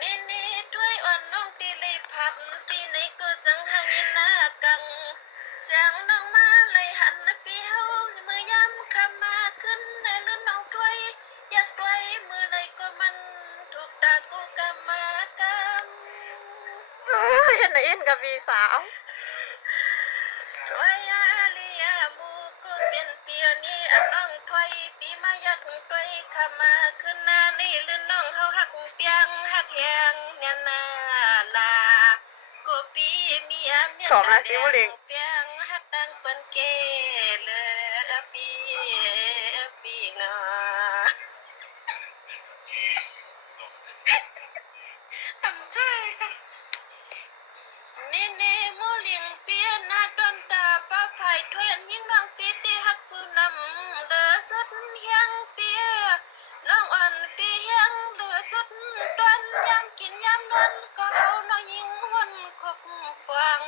นี่นี่ด้วยอ่อนน้องตีเลยผัดปีไหนก็จังหังยินหน้ากังเสียงน้องมาเลยหันปีเฮาเมื่อยามคำมาขึ้นในลื่นน้องด้วยอยากด้วยมือใดก็มันถูกตากูกำมากำเห็นไหนเอ็นกับวีสาวด้วยอาลียามูก็เป็นเปียนี่อันน้องถอยปีมาอยากด้วยคำมาขึ้นหน้านี่ลื่นน้องเฮาหักเปียงหักแหงเนี่ยนาลากูปีเมียเมียตาแดงเปียงหักตังเปิ้นเกเลยปีนาทำใจนี่นี่มูเลียงเปียนาดนตาป้าไผ่ทวนยิ่งน้องปีตีหักสุนำเดือสุดยังเปียน้องอ่อนปียังเดือสุดตวนยามกินยามนอนก็เอาน้องยิงวนคบฟัง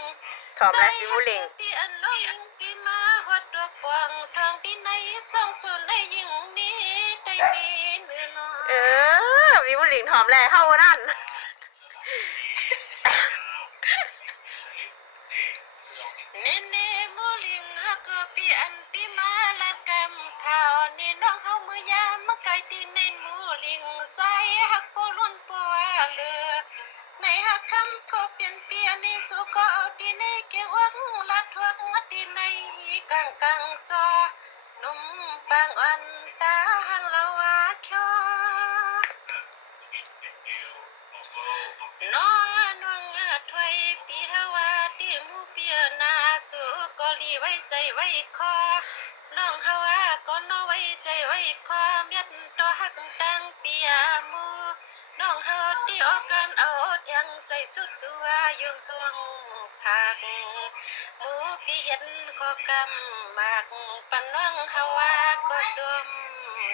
ถอมแล้วพี่มูลิงปีอันน้องยิงปีมาหัดดอกฟางทางที่ไหนส่องสุนในยิงนี้ได้มีเนื้อน้อยพี่มูลิงถอมแล้วเข้านั่นเน่เน่มูลิงฮักปีอันปีมาลากำเท้านี่น้องเฮามือยามมาไกลตีในมูลิงใส่ฮักโปล้นปัวเลือในฮักคำก็เปลี่ยนเปียนี่สุก็เอาตีในเกี่ยววังลัดทวงตีในกังซอนุ่มปางอันตาหังละวาคอน้องถอยปีฮาวาตีมูเปียนาสุก็ลีไว้ใจไว้คอน้องฮาวาก็น้อไว้ใจไว้คอเมียดต่อหักตังเปียมูน้องเฮาตีออกกันเอาแทงใจสุดสัวยงสวงผักหมูปีเห็นก็กำมากปันน้องฮาวาก็จม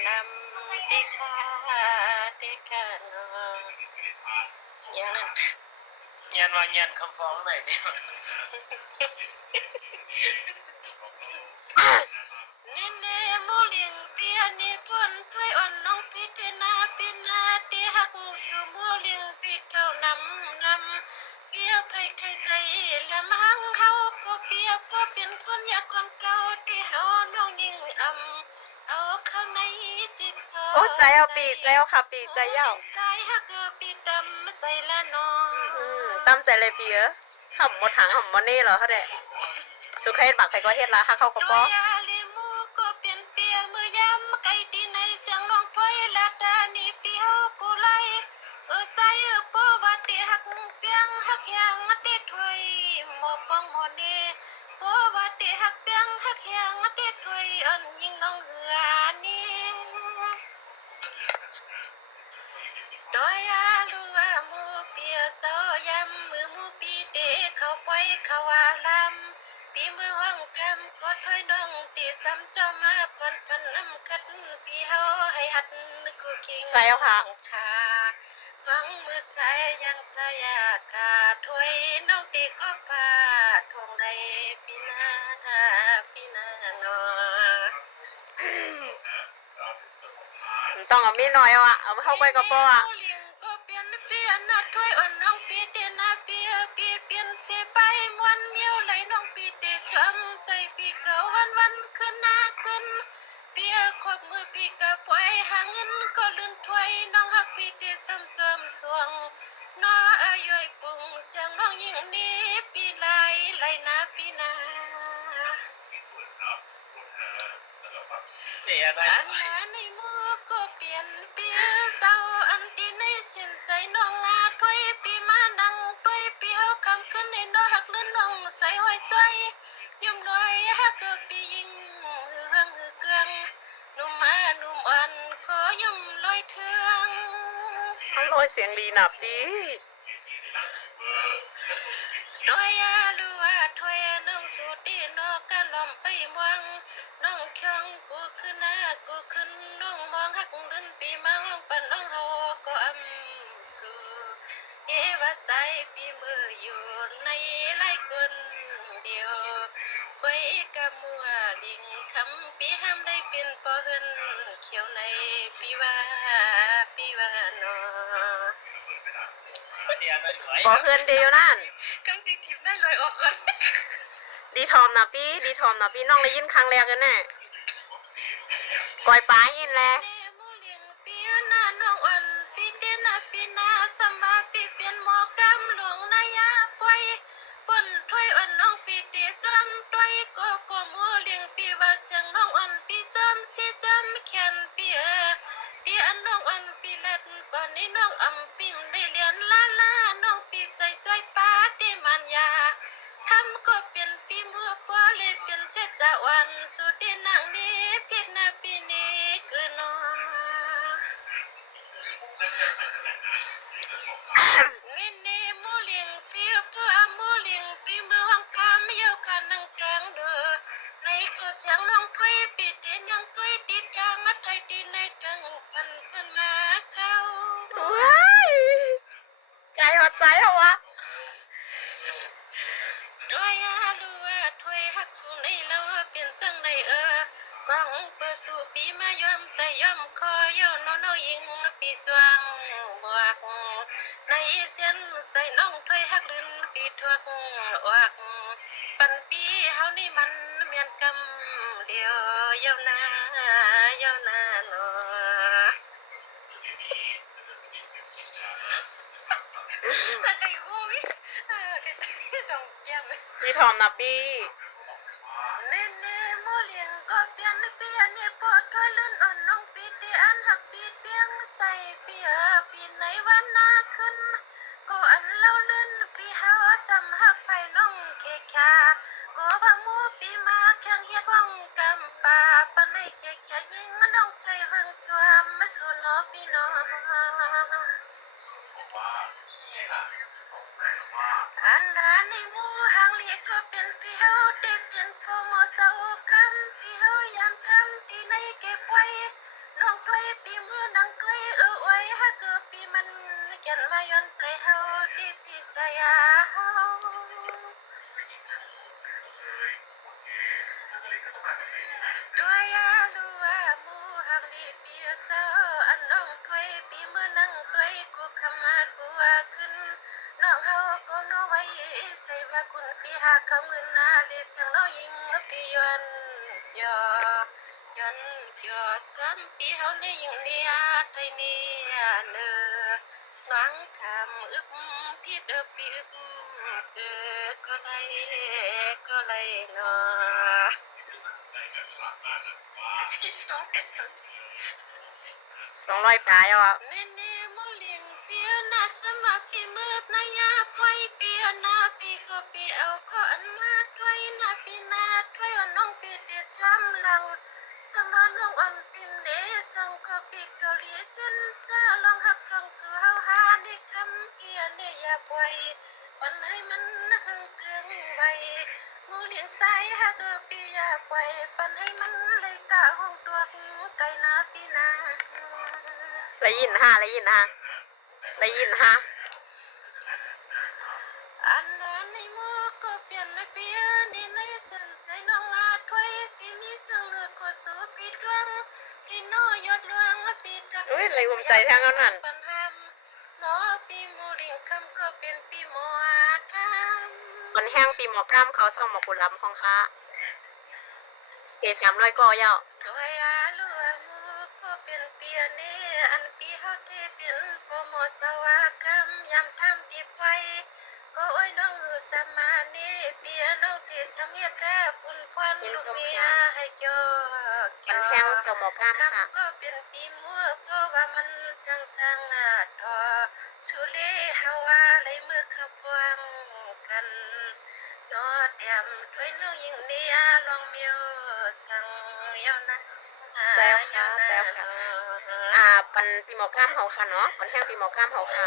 นำติคาโนอย่างนั้นเงียนว่าเงียนคำฟ้องไหนเนี่ยนี่เนมูลิงเปียนี่พ่นถ้วยอ่อนน้องพิเตนาปีนาตีหักสูมูลิงปีเท่านำเปียไผ่ไข่ใจละมังเฮาก็เปียก็เป็นคนอยากคนเก่าที่เฮาน้องยิ่งเอาเข้าในจิตโอ้ใจเอาปีใจเอาค่ะปีใจเย้าใส่ฮักปีตำใส่ละนอตำใจเลยปีห่ำหมดถังห่ำหมดนี่เหรอเขาเด็สุขเฮ็ดบักใครก็เฮ็ดละถ้าเขาก็ป้อก็เปลี่ยนเปียมือยามไก่ตีในเสียงน้องถ้วยละตานี่เปียวกูไลใส่ปอวัดหักเปียงหักแหงติดถ้วยหมอปองหมอนี่ปอวัดหักเปียงหักแหงติดถ้วยอันยิงน้องเหือนี่โดยลูมูเปียเต้ายำมือมูปีเตเขาไปเขาวาลำปีมือว่างคำก็ถ้วยน้องตีซ้ำจอมาพันน้ำคัดปีเฮาให้หัดกูคิงใส่เอาค่ะฟังมือใส่ยังใส่กาถ้วยน้องตีก็ปาทงในปีนาเนาะต้องเอามีน้อยอ่ะเอาเข้าไปก็ป้ออ่ะก็เปลี่ยนนะถ้วยอ่อนน้องปีเตนะเปลี่ยนเสียไปมวนเมียวไหลน้องปีเตจำใจปีเก่าวันขึ้นหน้าขึ้นเปียขบมือปีกะปล่อยหาเงินก็ลืนถ้วยน้องหักปีเตซ้ำเติมสวงน้ออายุยปุ่งเสียงน้องยิ่งนี้ปีไหลนะปีนาอันในมือก็เปลี่ยนเปียเศร้าอันที่ในเส้นใจน้องถ้วยปีมานั่งถ้วยเปียวคำขึ้นในน้องหักลื่นน้องใส่ห้อยใจยุ่มลอยหักปียิงหือเกลืองนุ่มอ่อนขอยุ่มลอยเทืองลอยเสียงลีหนับดีน้อยรู้ว่าถ้วยน้องสูดดีนอกกันลมไปมวงน้องเคียงกูขึ้นหน้ากูขึ้นน้องมองหักลื่นปีมาห้องปั่นน้องเฮาก็สู่เอว่าใส่ปีมืออยู่ในไล่คนเดียวควยกะมัวลิงคำปีห้ามได้เป็นปอเฮินเขียวในปีว่านอ อ่ะน้อยรวย ขอเพื่อนเดียวนั่น กำตีทิพย์ได้ลอยออกก่อน ดีทอมนะพี่ดีทอมนะพี่น้องได้ยินครั้งแรกกันแน่ก่อยป้ายินแล เนมูเลียงปีนาน้องอ่อนปีเดนาปีนาสมมาปีเปลี่ยนหมอกำหลวงนายาปวยปนถ้วยอ่อนน้องปีเตจำต้วยโกมูเลียงปีว่าเสียงน้องอ่อนปีจำชีจำแขนปีตีอันน้องอ่อนปีเล็ดก่อนนี้น้องอ่ำปิ่มได้เรียนลาน้องปีใจป้าเตมันยาคำก็เปลี่ยนปีเมื่อพอเลยเปลี่ยนเสจวันสุดที่นางนี้ผิดนาปีนี้คือนอนี่โมเลียงปีเพื่อโมเลียงปีเมื่อวังคำเยาคันนังแกงเด้อในก็เสียงน้องถ้วยปีเตียนยังถ้วยติดยางอัดไทยตีในจังปันขึ้นมาเขา ว้ายใจหัวใจเหรอวะ ด้วยรู้ว่าถ้วยหักสู่ในเราเป็นจังในกองเปิดสู่ปีมายอมใจยอมคอยนอนยิงปีจวงบวกในเส้นใจน้องถ้วยหักลืนปีทวกอวกปันปีเฮานี่มันเมียนกำเดียวยาวนานเนาะแต่ใจคู่มิต้องเกี่ยม ดีทอมนะพี่ เน่โมเลียงก็เปลี่ยนเปลี่ยนเนี่ยปอดถอยลื่นอ่อนน้องปีเตียนหักปีเปียงใจปีไหนวันหน้าขึ้นก็อันเล่าลื่นปีเฮาจำหักไฟน้องเคคาก็ว่ามูปีมาแข่งเฮ็ดวังกำป่าปันให้เคคายิงน้องใจเฮิงจวมมาสู่น้อพี่น้องอันนั้นในหมู่หางเลียก็เป็นพี่เฮาเด็กเป็นพ่อหมอเจ้าคำพี่เฮายามคำที่ในเก็บไว้น้องถ้วยปีมือนังถ้วยไว้หากเกิดปีมันแก่นมาย้อนใจเฮาที่ปีใจเฮาด้วยรู้ว่าหมู่หางเลียปีเจ้าอันน้องถ้วยปีมือนังถ้วยกูคำมากูว่าขึ้นน้องเฮาก็น้อไว้ใส่ว่าคุณปีหาคำเงินนาเรียกเสียงน้อยิงปีย้อนซ้ำปีเฮาในยิงเนี่ยไทยเนี่ยเนอน้องคำพี่เด้อปีเกิดก็ไรเนาะ 200ปลายอ่ะ เน่โมเลียงเปียนาสมัครปีมืดนายาพอยเปียนาปีก็ปีเอาก็อันมาถ้วยนาปีนาถ้วยน้องปีเตียช้ำหลังสมาน้องอันปิมเดสังก็ปีเกาหลีเจนจะลองหักส่งสู่เฮาหาได้คำเกียเนี่ยอย่าปล่อยวันให้มันหังเกิงใบมูเลียงสายหักปีอย่าปล่อยปันให้มันเลยกะห้องตัวไก่นาปีนา ได้ยินฮะได้ยินฮะ อันนั้นในหม้อก็เปลี่ยนในเปียนี่ในสันใจน้องอาถ้วยพี่มีสังเลือกก็สู้ปีดวงที่น้อยอดลวงปีทัก อุ้ยอะไรภูมิใจแท้งเอานั่น ปัญหาน้อปีมูริงคำก็เป็นปีหมอค มันแห้งปีหมอกล้ามเขาส่องหมอกุลำของข้าเกศ300ก่อยาว ำด้วยอาลัวมูก็เป็นเปียนี่อันปีเฮาที่เป็นโปรโมทสวาคำยำทำที่ไฟก็โอ้ยน้องหือสมานี่เปียน้องที่สมีแท้ปุ่นควันลูกเมียให้จอ มันแห้งเจ้าหมอกล้ามค่ะ ก็เป็นปีมัวเพราะว่ามันสังทอสุเลฮาวาเลยเมื่อขบวงกันนอเตียมถ้วยน้องยิงเนียลองเมียวสั่งยาวนะ ปันปีหมอกล้ามเขาค่ะเนาะมันแห้งปีหมอกล้ามเขาค่ะ